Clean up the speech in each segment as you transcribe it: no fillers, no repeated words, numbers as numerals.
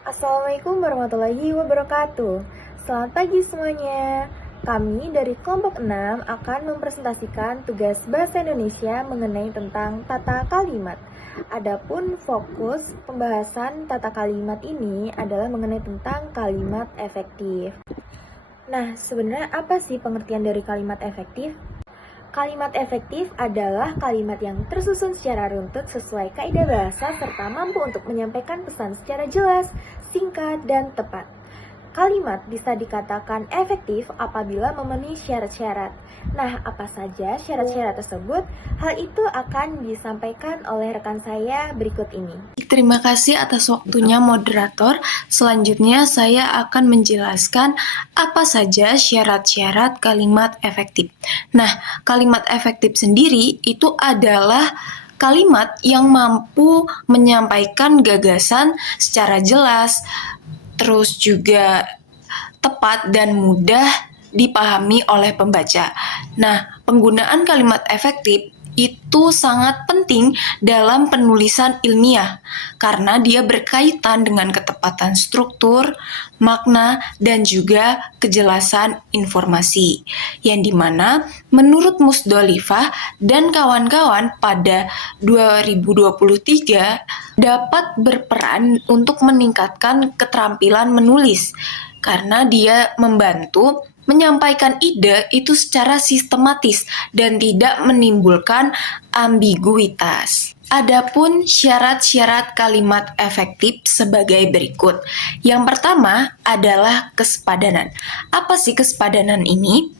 Assalamualaikum warahmatullahi wabarakatuh. Selamat pagi semuanya. Kami dari kelompok 6 akan mempresentasikan tugas Bahasa Indonesia mengenai tentang tata kalimat. Adapun fokus pembahasan tata kalimat ini adalah mengenai tentang kalimat efektif. Nah, sebenarnya apa sih pengertian dari kalimat efektif? Kalimat efektif adalah kalimat yang tersusun secara runtut sesuai kaidah bahasa serta mampu untuk menyampaikan pesan secara jelas, singkat, dan tepat. Kalimat bisa dikatakan efektif apabila memenuhi syarat-syarat. Nah, apa saja syarat-syarat tersebut? Hal itu akan disampaikan oleh rekan saya berikut ini. Terima kasih atas waktunya moderator. Selanjutnya saya akan menjelaskan apa saja syarat-syarat kalimat efektif. Nah, kalimat efektif sendiri itu adalah kalimat yang mampu menyampaikan gagasan secara jelas, terus juga tepat dan mudah dipahami oleh pembaca. Nah, penggunaan kalimat efektif itu sangat penting dalam penulisan ilmiah karena dia berkaitan dengan ketepatan struktur, makna, dan juga kejelasan informasi. Yang dimana menurut Musdalifah dan kawan-kawan pada 2023 dapat berperan untuk meningkatkan keterampilan menulis karena dia membantu menyampaikan ide itu secara sistematis dan tidak menimbulkan ambiguitas. Adapun syarat-syarat kalimat efektif sebagai berikut. Yang pertama adalah kesepadanan. Apa sih kesepadanan ini?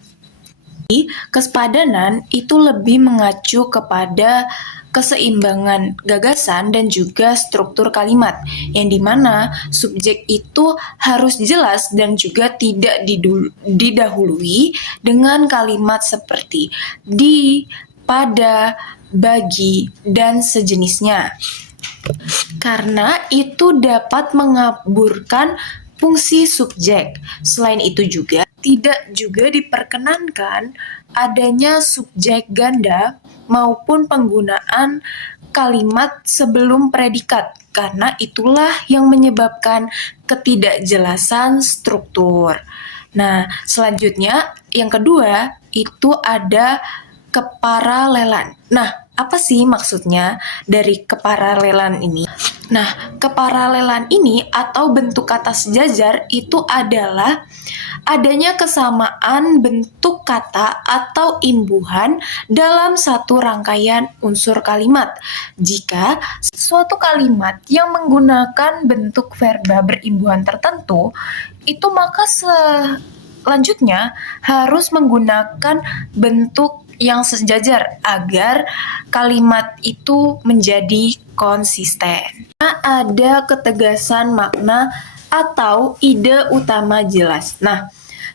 Kesepadanan itu lebih mengacu kepada keseimbangan gagasan dan juga struktur kalimat, yang dimana subjek itu harus jelas dan juga tidak didahului dengan kalimat seperti di, pada, bagi, dan sejenisnya. Karena itu dapat mengaburkan fungsi subjek. Selain itu juga tidak juga diperkenankan adanya subjek ganda maupun penggunaan kalimat sebelum predikat karena itulah yang menyebabkan ketidakjelasan struktur. Nah, selanjutnya yang kedua itu ada keparalelan. Nah, apa sih maksudnya dari keparalelan ini? Nah, keparalelan ini atau bentuk kata sejajar itu adalah adanya kesamaan bentuk kata atau imbuhan dalam satu rangkaian unsur kalimat. Jika suatu kalimat yang menggunakan bentuk verba berimbuhan tertentu, itu maka selanjutnya harus menggunakan bentuk yang sejajar agar kalimat itu menjadi konsisten. Ada ketegasan makna atau ide utama jelas. Nah,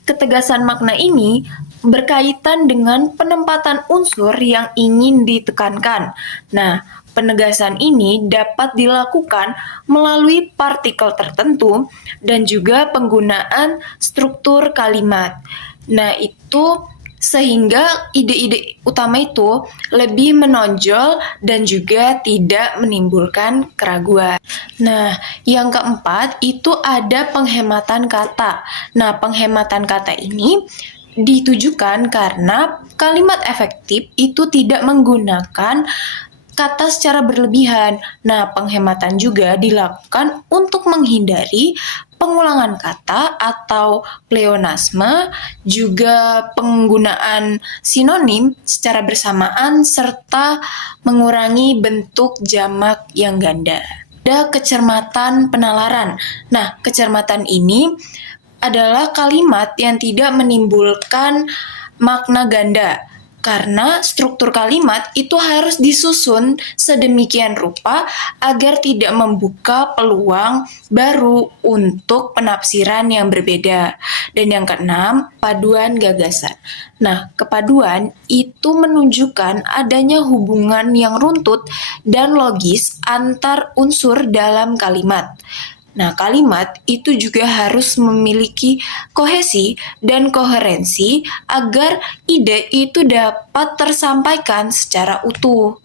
ketegasan makna ini berkaitan dengan penempatan unsur yang ingin ditekankan. Nah, penegasan ini dapat dilakukan melalui partikel tertentu dan juga penggunaan struktur kalimat. Nah, itu sehingga ide-ide utama itu lebih menonjol dan juga tidak menimbulkan keraguan. Nah, yang keempat itu ada penghematan kata. Nah, penghematan kata ini ditujukan karena kalimat efektif itu tidak menggunakan kata secara berlebihan. Nah, penghematan juga dilakukan untuk menghindari pengulangan kata atau pleonasme, juga penggunaan sinonim secara bersamaan, serta mengurangi bentuk jamak yang ganda. Ada kecermatan penalaran. Nah, kecermatan ini adalah kalimat yang tidak menimbulkan makna ganda. Karena struktur kalimat itu harus disusun sedemikian rupa agar tidak membuka peluang baru untuk penafsiran yang berbeda. Dan yang keenam, paduan gagasan. Nah, kepaduan itu menunjukkan adanya hubungan yang runtut dan logis antar unsur dalam kalimat. Nah, kalimat itu juga harus memiliki kohesi dan koherensi agar ide itu dapat tersampaikan secara utuh.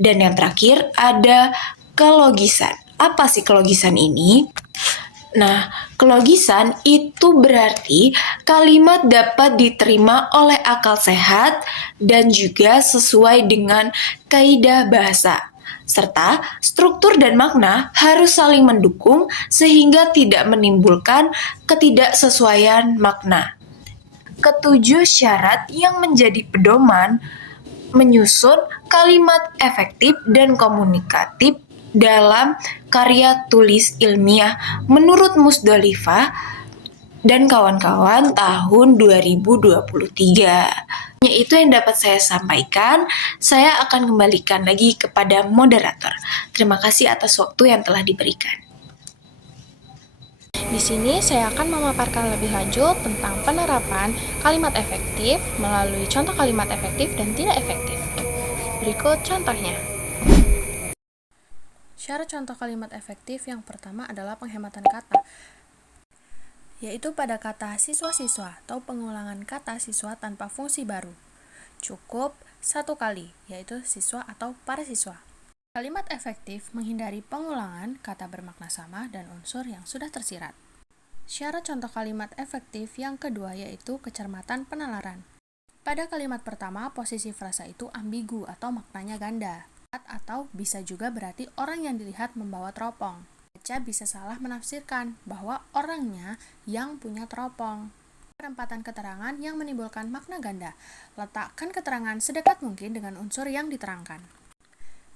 Dan yang terakhir ada kelogisan. Apa sih kelogisan ini? Nah, kelogisan itu berarti kalimat dapat diterima oleh akal sehat dan juga sesuai dengan kaidah bahasa. Serta struktur dan makna harus saling mendukung sehingga tidak menimbulkan ketidaksesuaian makna. Ketujuh syarat yang menjadi pedoman menyusun kalimat efektif dan komunikatif dalam karya tulis ilmiah menurut Musdalifah dan kawan-kawan tahun 2023. Itu yang dapat saya sampaikan. Saya akan kembalikan lagi kepada moderator. Terima kasih atas waktu yang telah diberikan. Di sini saya akan memaparkan lebih lanjut tentang penerapan kalimat efektif melalui contoh kalimat efektif dan tidak efektif. Berikut contohnya. Syarat contoh kalimat efektif yang pertama adalah penghematan kata, yaitu pada kata siswa-siswa atau pengulangan kata siswa tanpa fungsi baru. Cukup satu kali, yaitu siswa atau para siswa. Kalimat efektif menghindari pengulangan kata bermakna sama dan unsur yang sudah tersirat. Syarat contoh kalimat efektif yang kedua yaitu kecermatan penalaran. Pada kalimat pertama, posisi frasa itu ambigu atau maknanya ganda. Atau bisa juga berarti orang yang dilihat membawa teropong. Baca bisa salah menafsirkan bahwa orangnya yang punya teropong. Penempatan keterangan yang menimbulkan makna ganda. Letakkan keterangan sedekat mungkin dengan unsur yang diterangkan.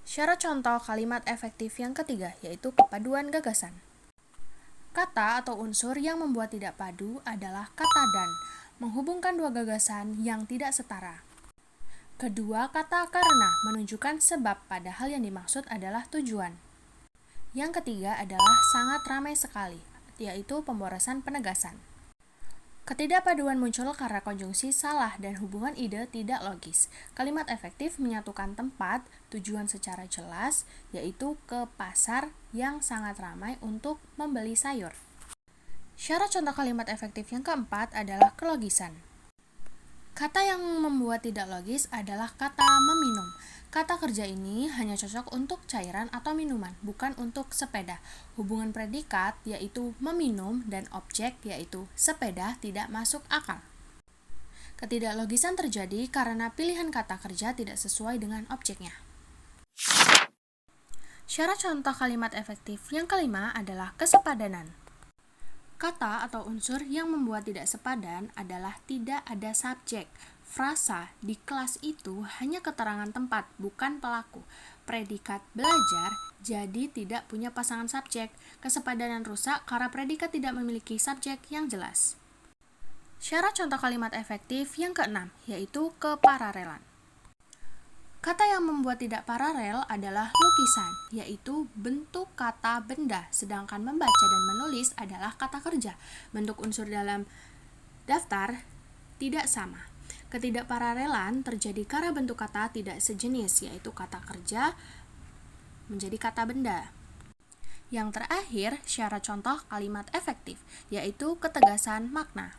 Syarat contoh kalimat efektif yang ketiga yaitu kepaduan gagasan. Kata atau unsur yang membuat tidak padu adalah kata dan, menghubungkan dua gagasan yang tidak setara. Kedua, kata karena menunjukkan sebab padahal yang dimaksud adalah tujuan. Yang ketiga adalah sangat ramai sekali, yaitu pemborosan penegasan. Ketidakpaduan muncul karena konjungsi salah dan hubungan ide tidak logis. Kalimat efektif menyatukan tempat, tujuan secara jelas, yaitu ke pasar yang sangat ramai untuk membeli sayur. Syarat contoh kalimat efektif yang keempat adalah kelogisan. Kata yang membuat tidak logis adalah kata meminum. Kata kerja ini hanya cocok untuk cairan atau minuman, bukan untuk sepeda. Hubungan predikat yaitu meminum dan objek yaitu sepeda tidak masuk akal. Ketidaklogisan terjadi karena pilihan kata kerja tidak sesuai dengan objeknya. Syarat contoh kalimat efektif yang kelima adalah kesepadanan. Kata atau unsur yang membuat tidak sepadan adalah tidak ada subjek. Frasa di kelas itu hanya keterangan tempat, bukan pelaku. Predikat belajar jadi tidak punya pasangan subjek. Kesepadanan rusak karena predikat tidak memiliki subjek yang jelas. Syarat contoh kalimat efektif yang keenam yaitu kepararelan. Kata yang membuat tidak paralel adalah lukisan, yaitu bentuk kata benda, sedangkan membaca dan menulis adalah kata kerja. Bentuk unsur dalam daftar tidak sama. Ketidakparalelan terjadi karena bentuk kata tidak sejenis, yaitu kata kerja menjadi kata benda. Yang terakhir, syarat contoh kalimat efektif, yaitu ketegasan makna.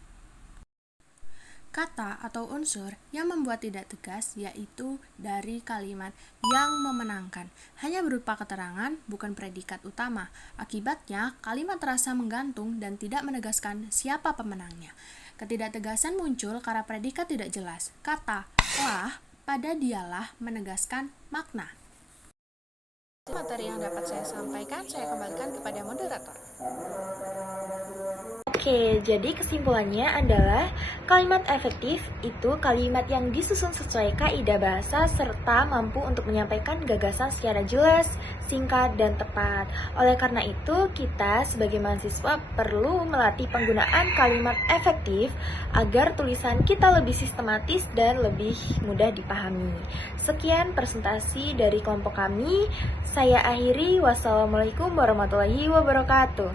Kata atau unsur yang membuat tidak tegas yaitu dari kalimat yang memenangkan, hanya berupa keterangan, bukan predikat utama. Akibatnya, kalimat terasa menggantung dan tidak menegaskan siapa pemenangnya. Ketidaktegasan muncul karena predikat tidak jelas. Kata lah pada dialah menegaskan makna. Materi yang dapat saya sampaikan, saya kembalikan kepada moderator. Oke, jadi kesimpulannya adalah kalimat efektif itu kalimat yang disusun sesuai kaidah bahasa serta mampu untuk menyampaikan gagasan secara jelas, singkat, dan tepat. Oleh karena itu, kita sebagai mahasiswa perlu melatih penggunaan kalimat efektif agar tulisan kita lebih sistematis dan lebih mudah dipahami. Sekian presentasi dari kelompok kami. Saya akhiri. Wassalamualaikum warahmatullahi wabarakatuh.